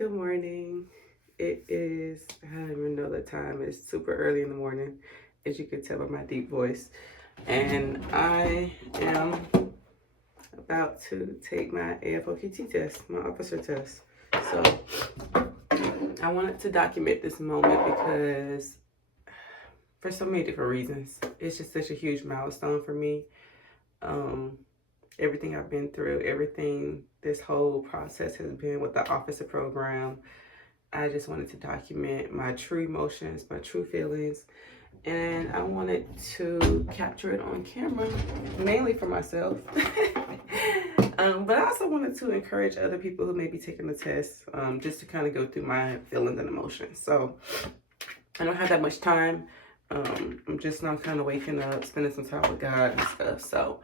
Good morning. It is, I don't even know the time. It's super early in the morning, as you can tell by my deep voice. And I am about to take my AFOQT test, my officer test. So I wanted to document this moment because for so many different reasons. It's just such a huge milestone for me. Everything I've been through, everything this whole process has been with the officer program. I just wanted to document my true emotions, my true feelings, and I wanted to capture it on camera, mainly for myself. But I also wanted to encourage other people who may be taking the test, just to kind of go through my feelings and emotions. So I don't have that much time. I'm just now kind of waking up, spending some time with God and stuff. So,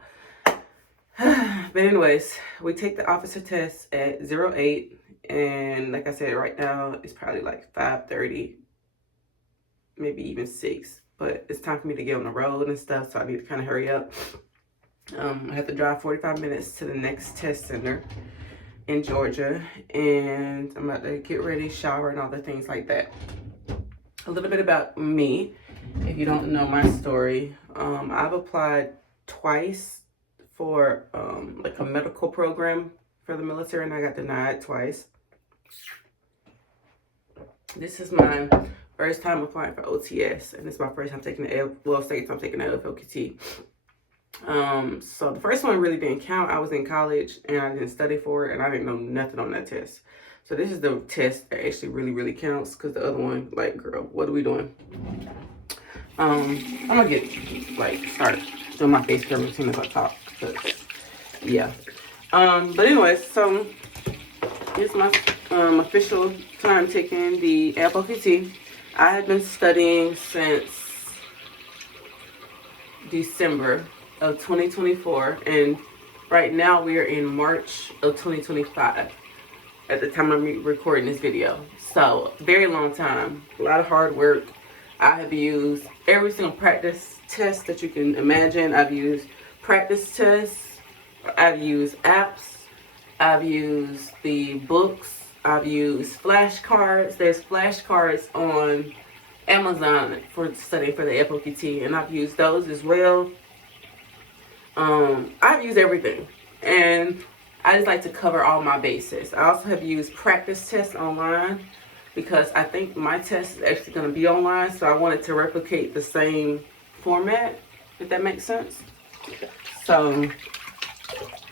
but anyways, we take the officer test at 08. And like I said, right now it's probably like 5:30, maybe even 6. But it's time for me to get on the road and stuff, so I need to kind of hurry up. I have to drive 45 minutes to the next test center in Georgia, and I'm about to get ready, shower, and all the things like that. A little bit about me, if you don't know my story. I've applied twice for like a medical program for the military, and I got denied twice. This is my first time applying for OTS, and it's my first time taking the I'm taking the AFOQT. So the first one really didn't count. I was in college and I didn't study for it, and I didn't know nothing on that test. So this is the test that actually really counts, because the other one, like, girl, what are we doing? I'm gonna get start doing my face covering as soon as I talk, but yeah. But anyways, so it's my official time taking the AFOQT. I have been studying since December of 2024, and right now we are in March of 2025 at the time I'm recording this video. So very long time, a lot of hard work. I have used every single practice test that you can imagine. I've used practice tests, I've used apps, I've used the books, I've used flashcards. There's flashcards on Amazon for studying for the AFOQT, and I've used those as well. I've used everything, and I just like to cover all my bases. I also have used practice tests online, because I think my test is actually going to be online, so I wanted to replicate the same format, if that makes sense. So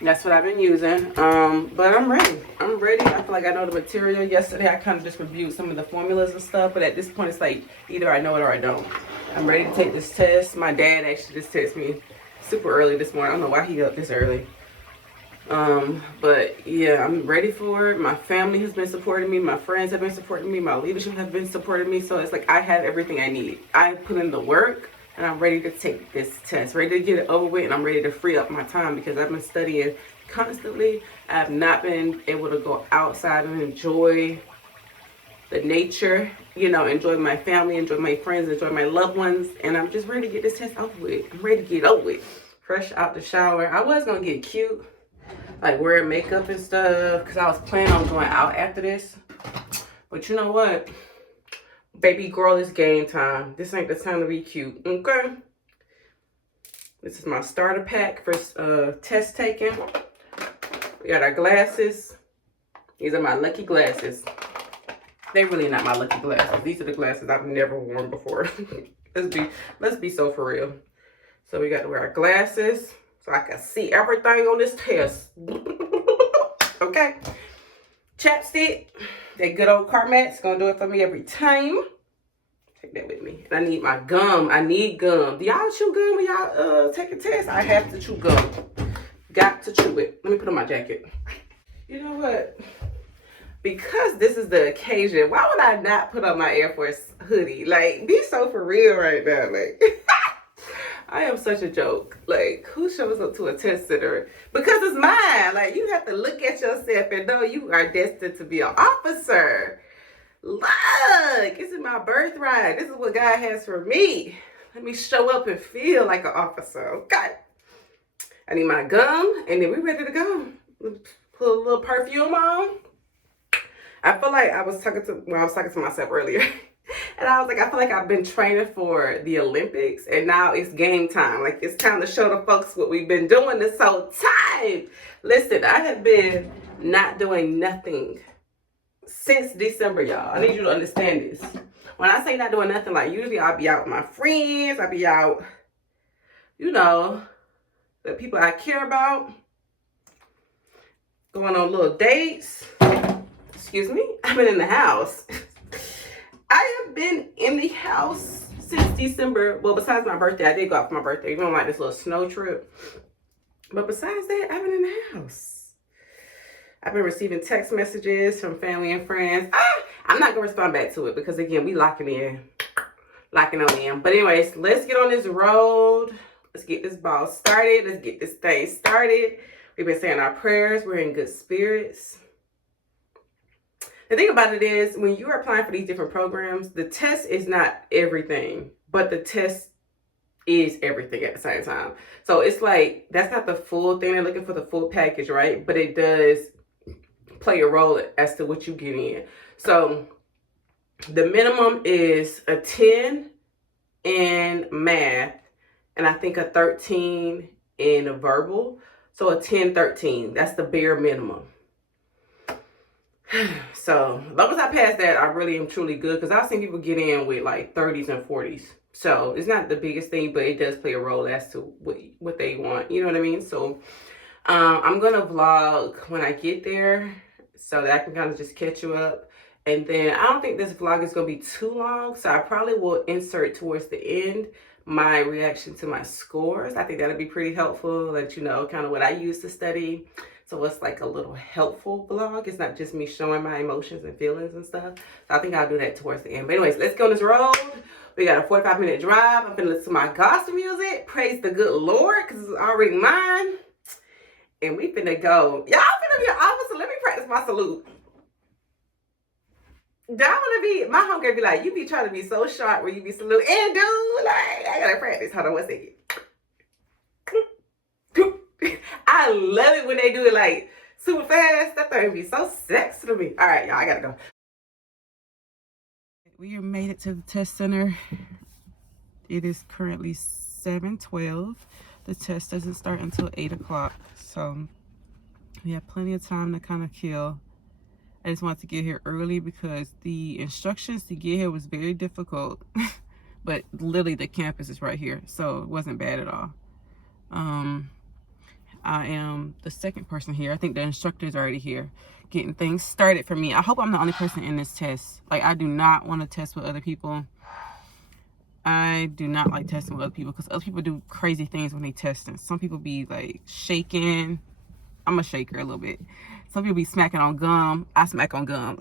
that's what I've been using. But I'm ready. I feel like I know the material. Yesterday I kind of just reviewed some of the formulas and stuff, but at this point it's like either I know it or I don't. I'm ready to take this test. My dad actually just texted me super early this morning. I don't know why he got up this early. But yeah, I'm ready for it. My family has been supporting me. My friends have been supporting me. My leadership have been supporting me. So it's like I have everything I need. I put in the work, and I'm ready to take this test, ready to get it over with, and I'm ready to free up my time, because I've been studying constantly. I have not been able to go outside and enjoy the nature, enjoy my family, enjoy my friends, enjoy my loved ones, and I'm just ready to get this test over with. I'm ready to get over with. Fresh out the shower. I was gonna get cute, like wearing makeup and stuff, because I was planning on going out after this. But you know what? Baby girl, it's game time. This ain't the time to be cute, okay? This is my starter pack for test taking. We got our glasses. These are my lucky glasses. They're really not my lucky glasses. These are the glasses I've never worn before. let's be so for real. So we got to wear our glasses so I can see everything on this test. Okay. Chapstick. That good old Carmat's gonna do it for me every time. Take that with me. And I need my gum. I need gum. Do y'all chew gum when y'all take a test? I have to chew gum. Got to chew it. Let me put on my jacket. You know what? Because this is the occasion, why would I not put on my Air Force hoodie? Like, be so for real right now. Like, I am such a joke. Like, who shows up to a test center? Because it's mine. Like, you have to look at yourself and know you are destined to be an officer. Look, this is my birthright. This is what God has for me. Let me show up and feel like an officer, okay? I need my gum, and then we're ready to go. Put a little perfume on. I feel like I was talking to myself earlier. And I was like, I feel like I've been training for the Olympics and now it's game time. Like, it's time to show the folks what we've been doing this whole time. Listen, I have been not doing nothing since December, y'all. I need you to understand this. When I say not doing nothing, like, usually I'll be out with my friends. I'll be out, you know, the people I care about, going on little dates. Excuse me. I've been in the house. I have been in the house since December. Well, besides my birthday, I did go out for my birthday. Even on like this little snow trip. But besides that, I've been in the house. I've been receiving text messages from family and friends. I'm not going to respond back to it because, again, we locking on in. But anyways, let's get on this road. Let's get this ball started. Let's get this thing started. We've been saying our prayers. We're in good spirits. The thing about it is, when you are applying for these different programs, the test is not everything, but the test is everything at the same time. So it's like, that's not the full thing. They're looking for the full package, right? But it does play a role as to what you get in. So the minimum is a 10 in math, and I think a 13 in verbal. So a 10, 13, that's the bare minimum. So as long as I pass that, I really am truly good, because I've seen people get in with like 30s and 40s. So it's not the biggest thing, but it does play a role as to what they want. You know what I mean? So I'm going to vlog when I get there so that I can kind of just catch you up. And then I don't think this vlog is going to be too long, so I probably will insert towards the end my reaction to my scores. I think that'll be pretty helpful, let you know kind of what I use to study. So it's like a little helpful vlog. It's not just me showing my emotions and feelings and stuff. So I think I'll do that towards the end. But anyways, let's go on this road. We got a 45-minute drive. I'm gonna listen to my gospel music. Praise the good Lord, because it's already mine. And we finna go. Y'all finna be an officer. Let me practice my salute. My homegirl be like, you be trying to be so sharp where you be saluting. And dude, like, I gotta practice. Hold on one second. I love it when they do it like super fast. That thing be so sexy to me. All right, y'all, I gotta go. We have made it to the test center. It is currently 7:12. The test doesn't start until 8 o'clock. So we have plenty of time to kind of kill. I just wanted to get here early because the instructions to get here was very difficult. But literally the campus is right here, so it wasn't bad at all. I am the second person here. I think the instructor is already here getting things started for me. I hope I'm the only person in this test. Like, I do not want to test with other people. I do not like testing with other people because other people do crazy things when they testing. Some people be like shaking. I'm a shaker a little bit. Some people be smacking on gum. I smack on gum.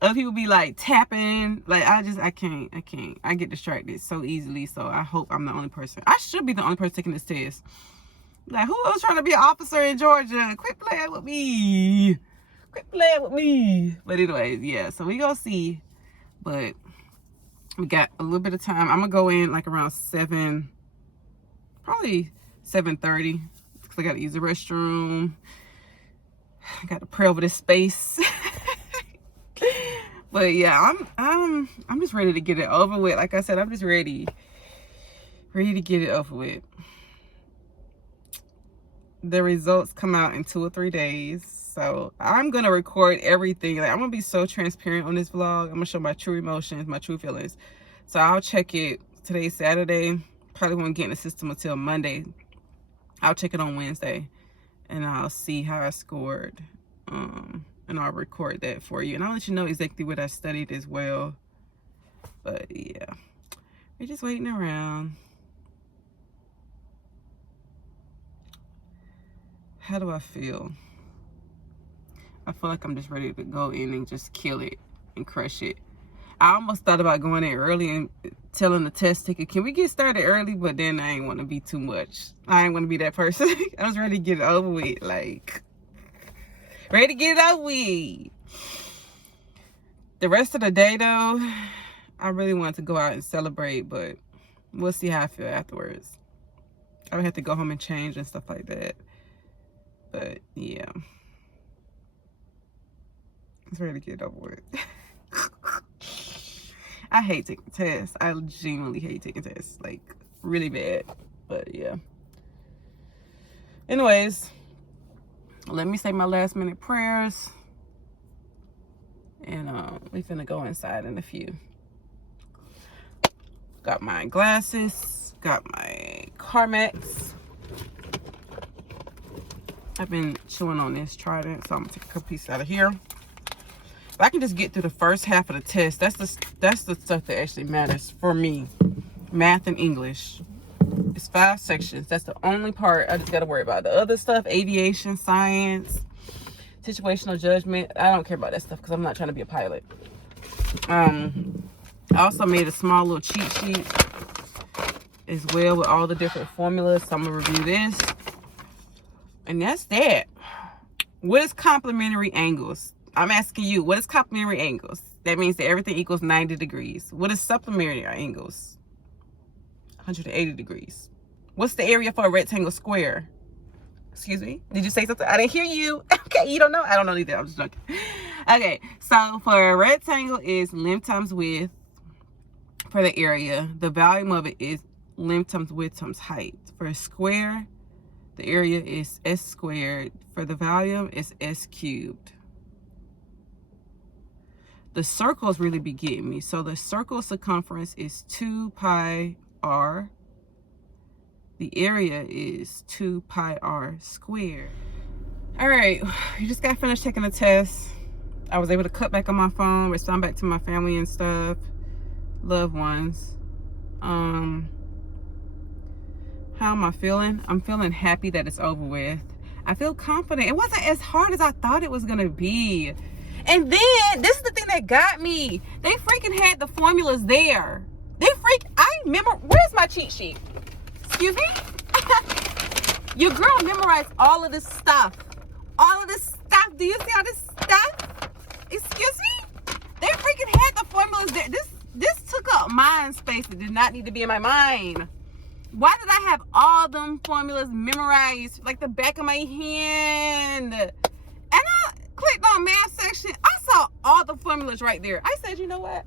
Other people be like tapping. Like, I can't. I get distracted so easily. So I hope I'm the only person. I should be the only person taking this test. Like, who else trying to be an officer in Georgia? Quit playing with me. Quit playing with me. But anyways, yeah, so we gonna see. But we got a little bit of time. I'm gonna go in like around 7, probably 7:30. Because I gotta use the restroom. I gotta pray over this space. But yeah, I'm just ready to get it over with. Like I said, I'm just ready to get it over with. The results come out in 2 or 3 days, so I'm gonna record everything. Like, I'm gonna be so transparent on this vlog. I'm gonna show my true emotions, my true feelings. So I'll check it. Today's Saturday. Probably won't get in the system until Monday. I'll check it on Wednesday, and I'll see how I scored. And I'll record that for you, and I'll let you know exactly what I studied as well. But yeah, we're just waiting around. How do I feel? I feel like I'm just ready to go in and just kill it and crush it. I almost thought about going in early and telling the test taker, can we get started early? But then I ain't want to be too much. I ain't want to be that person. I was ready to get it over with. Like, ready to get it over with. The rest of the day, though, I really wanted to go out and celebrate, but we'll see how I feel afterwards. I would have to go home and change and stuff like that. But yeah, It's ready to get over with. I hate taking tests. I genuinely hate taking tests, like really bad. But yeah. Anyways, let me say my last minute prayers, and we finna go inside in a few. Got my glasses, got my Carmex. I've been chewing on this Trident, so I'm gonna take a couple pieces out of here. If I can just get through the first half of the test, that's the stuff that actually matters for me. Math and English. It's 5 sections. That's the only part I just gotta worry about. The other stuff, aviation, science, situational judgment, I don't care about that stuff because I'm not trying to be a pilot. I also made a small little cheat sheet as well with all the different formulas. So I'm gonna review this. And that's that. What is complementary angles? I'm asking you, what is complementary angles? That means that everything equals 90 degrees. What is supplementary angles? 180 degrees. What's the area for a rectangle square? Excuse me? Did you say something? I didn't hear you. Okay, you don't know? I don't know either. I'm just joking. Okay, so for a rectangle is length times width for the area. The volume of it is length times width times height. For a square, the area is s squared. For the volume, it's s cubed. The circles really be getting me. So the circle circumference is 2 pi r. The area is 2 pi r squared. All right, we just got finished taking a test. I was able to cut back on my phone, respond back to my family and stuff, loved ones. How am I feeling? I'm feeling happy that it's over with. I feel confident. It wasn't as hard as I thought it was gonna be. And then, this is the thing that got me. They freaking had the formulas there. Where's my cheat sheet? Excuse me? Your girl memorized all of this stuff. All of this stuff. Do you see all this stuff? Excuse me? They freaking had the formulas there. This took up mind space that did not need to be in my mind. Why did I have all them formulas memorized like the back of my hand? And I clicked on math section. I saw all the formulas right there. I said, you know what?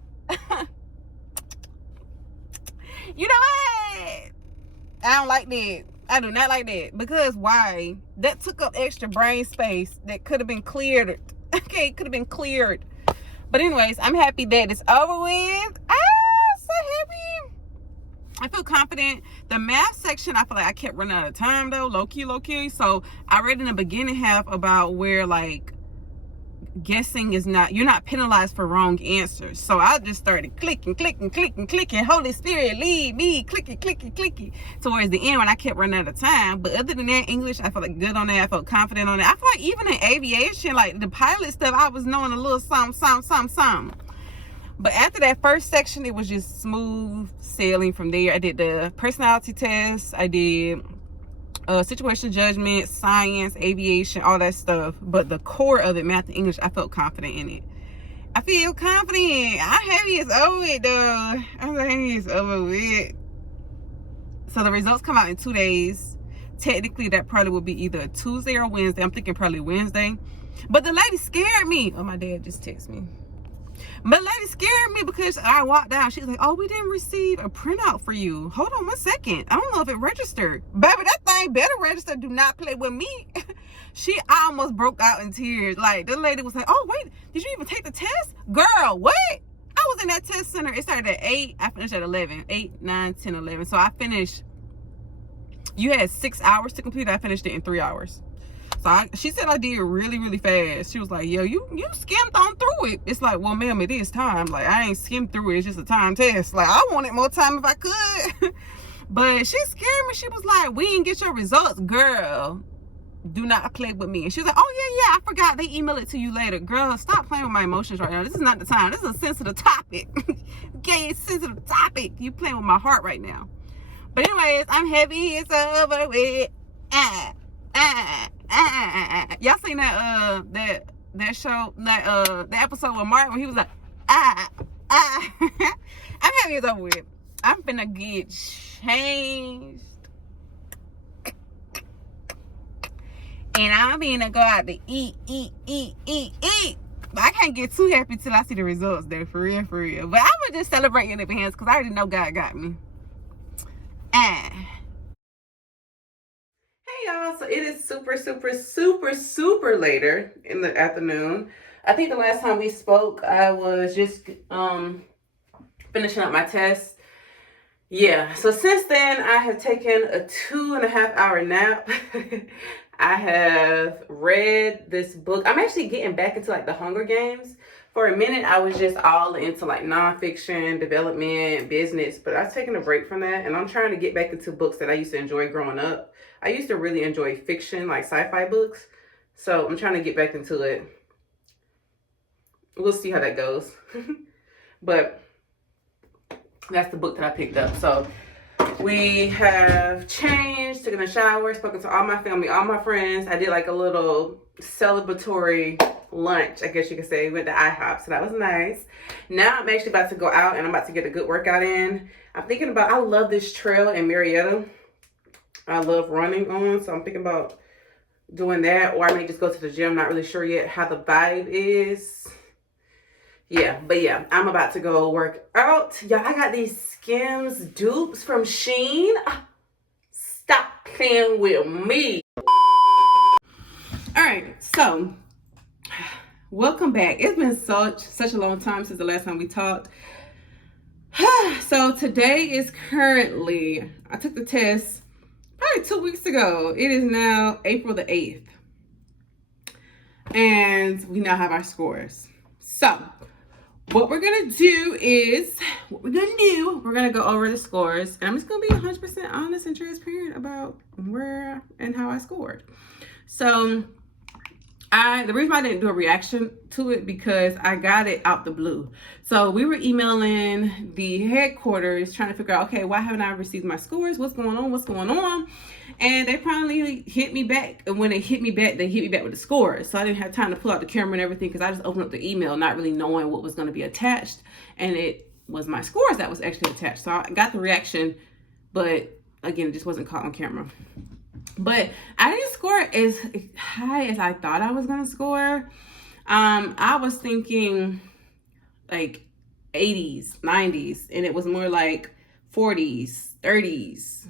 You know what? I don't like that. I do not like that. Because why? That took up extra brain space that could have been cleared. Okay, it could have been cleared. But anyways, I'm happy that it's over with. So happy. I feel confident. The math section, I feel like I kept running out of time though, low key. So I read in the beginning half about where like guessing is not, you're not penalized for wrong answers. So I just started clicking. Holy Spirit, lead me, clicking. Towards the end when I kept running out of time. But other than that, English, I felt like good on that. I felt confident on that. I feel like even in aviation, like the pilot stuff, I was knowing a little something. But after that first section, it was just smooth sailing from there. I did the personality test. I did situation judgment, science, aviation, all that stuff. But the core of it, math and English, I felt confident in it. I feel confident. I'm happy it's over with, though. I'm happy it's over with. So the results come out in 2 days. Technically, that probably will be either a Tuesday or Wednesday. I'm thinking probably Wednesday. But the lady scared me. Oh, my dad just texted me. But lady scared me because I walked down. She was like, oh, we didn't receive a printout for you. Hold on 1 second. I don't know if it registered. Baby, that thing better register. Do not play with me. I almost broke out in tears. Like, the lady was like, oh, wait, did you even take the test? Girl, what? I was in that test center. It started at 8. I finished at 11. 8, 9, 10, 11. So I finished. You had 6 hours to complete. I finished it in 3 hours. So she said I did really fast. She was like, yo, you skimmed on through it. It's like, well, ma'am, it is time. Like, I ain't skimmed through it. It's just a time test. Like, I wanted more time if I could. But she scared me. She was like, we didn't get your results. Girl, do not play with me. And she was like, oh, yeah, I forgot. They email it to you later. Girl, stop playing with my emotions right now. This is not the time. This is a sensitive topic. Okay, it's a sensitive topic. You playing with my heart right now. But anyways, I'm happy it's over with. Y'all seen that show, that episode with Martin when he was like, I'm happy it's over with. I'm finna get changed. And I'm finna go out to eat. But I can't get too happy till I see the results there, for real, for real. But I'm gonna just celebrate in advance because I already know God got me. Hey y'all, so it is super later in the afternoon. I think the last time we spoke, I was just finishing up my test. Yeah, so since then I have taken a 2.5 hour nap. I have read this book. I'm actually getting back into like the Hunger Games. For a minute, I was just all into like nonfiction, development, business, but I've taken a break from that and I'm trying to get back into books that I used to enjoy growing up. I used to really enjoy fiction, like sci-fi books. So I'm trying to get back into it. We'll see how that goes. But that's the book that I picked up. So we have changed, taken a shower, spoken to all my family, all my friends. I did like a little celebratory lunch, I guess you could say. We went to IHOP, so that was nice. Now I'm actually about to go out and I'm about to get a good workout in. I'm thinking about, I love this trail in Marietta. I love running on, so I'm thinking about doing that, or I may just go to the gym. Not really sure yet how the vibe is. Yeah, but yeah, I'm about to go work out. Y'all, I got these Skims dupes from Shein. Stop playing with me. All right, so welcome back. It's been such a long time since the last time we talked. So today is currently, I took the test probably 2 weeks ago. It is now April the 8th. And we now have our scores. So what we're gonna do is, we're gonna go over the scores. And I'm just gonna be 100% honest and transparent about where and how I scored. So the reason why I didn't do a reaction to it because I got it out the blue. So we were emailing the headquarters trying to figure out, okay, why haven't I received my scores? What's going on? And they finally hit me back. And when they hit me back with the scores. So I didn't have time to pull out the camera and everything because I just opened up the email not really knowing what was going to be attached. And it was my scores that was actually attached. So I got the reaction, but again, it just wasn't caught on camera. But I didn't score as high as I thought I was going to score. I was thinking like 80s, 90s, and it was more like 40s, 30s,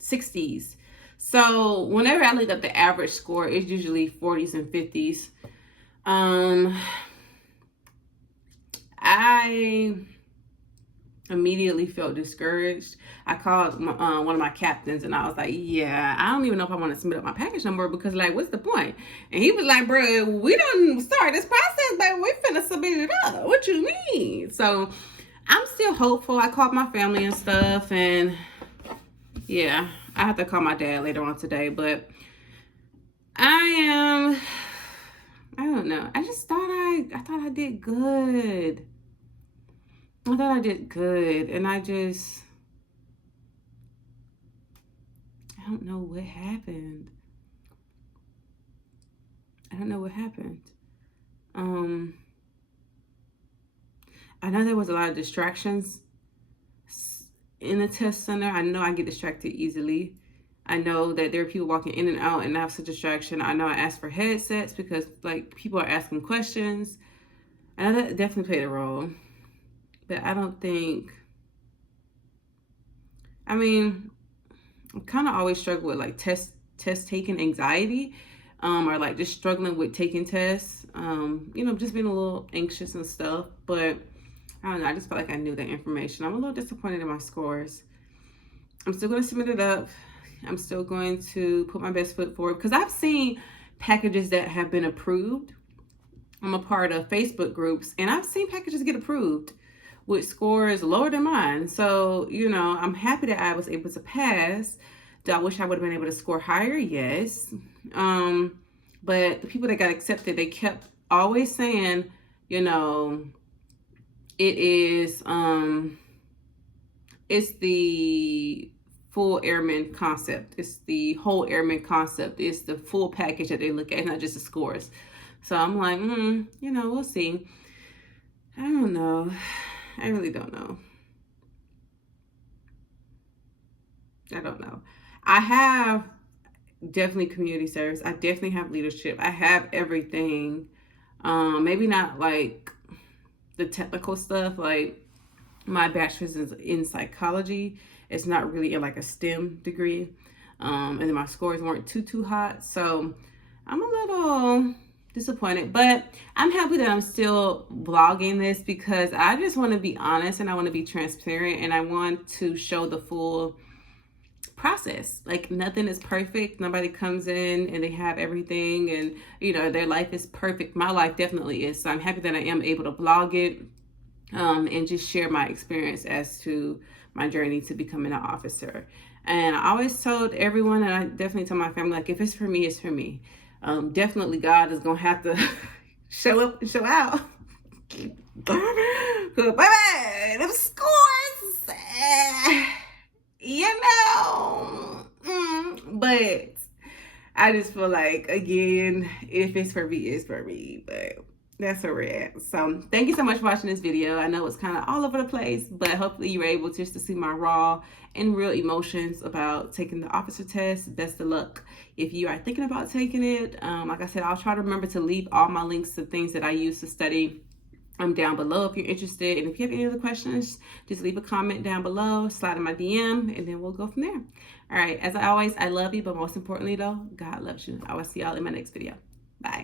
60s. So whenever I look up the average score, it's usually 40s and 50s. I immediately felt discouraged. I called one of my captains and I was like, yeah, I don't even know if I want to submit up my package no more because like, what's the point? And he was like, bro, we don't start this process, but we finna submit it up. What you mean? So I'm still hopeful. I called my family and stuff, and yeah, I have to call my dad later on today, but I don't know. I just thought I thought I did good. I thought I did good, and I don't know what happened. I don't know what happened. I know there was a lot of distractions in the test center. I know I get distracted easily. I know that there are people walking in and out, and that's a distraction. I know I asked for headsets because like people are asking questions. I know that definitely played a role. But I don't think, I mean, I kind of always struggle with like test taking anxiety, or like just struggling with taking tests, just being a little anxious and stuff. But I don't know, I just felt like I knew that information. I'm a little disappointed in my scores. I'm still going to submit it up. I'm still going to put my best foot forward because I've seen packages that have been approved. I'm a part of Facebook groups and I've seen packages get approved with scores lower than mine. So, I'm happy that I was able to pass. Do I wish I would have been able to score higher? Yes. But the people that got accepted, they kept always saying, it is, it's the full airman concept. It's the whole airman concept. It's the full package that they look at, not just the scores. So I'm like, we'll see. I don't know. I really don't know. I don't know. I have definitely community service. I definitely have leadership. I have everything Maybe not like the technical stuff. Like my bachelor's is in psychology. It's not really in like a STEM degree. And then my scores weren't too hot. So I'm a little disappointed, but I'm happy that I'm still vlogging this because I just want to be honest and I want to be transparent and I want to show the full process. Like nothing is perfect. Nobody comes in and they have everything and their life is perfect. My life definitely is. So I'm happy that I am able to vlog it and just share my experience as to my journey to becoming an officer. And I always told everyone, and I definitely told my family, like if it's for me, it's for me. Definitely God is gonna have to show up and show out. Cause baby, them scores, but I just feel like, again, if it's for me, it's for me. But that's where we're at. So thank you so much for watching this video. I know it's kind of all over the place, but hopefully you were able just to see my raw and real emotions about taking the officer test. Best of luck if you are thinking about taking it. Like I said, I'll try to remember to leave all my links to things that I use to study down below if you're interested. And if you have any other questions, just leave a comment down below, slide in my DM, and then we'll go from there. All right, as always, I love you, but most importantly though, God loves you. I will see y'all in my next video. Bye.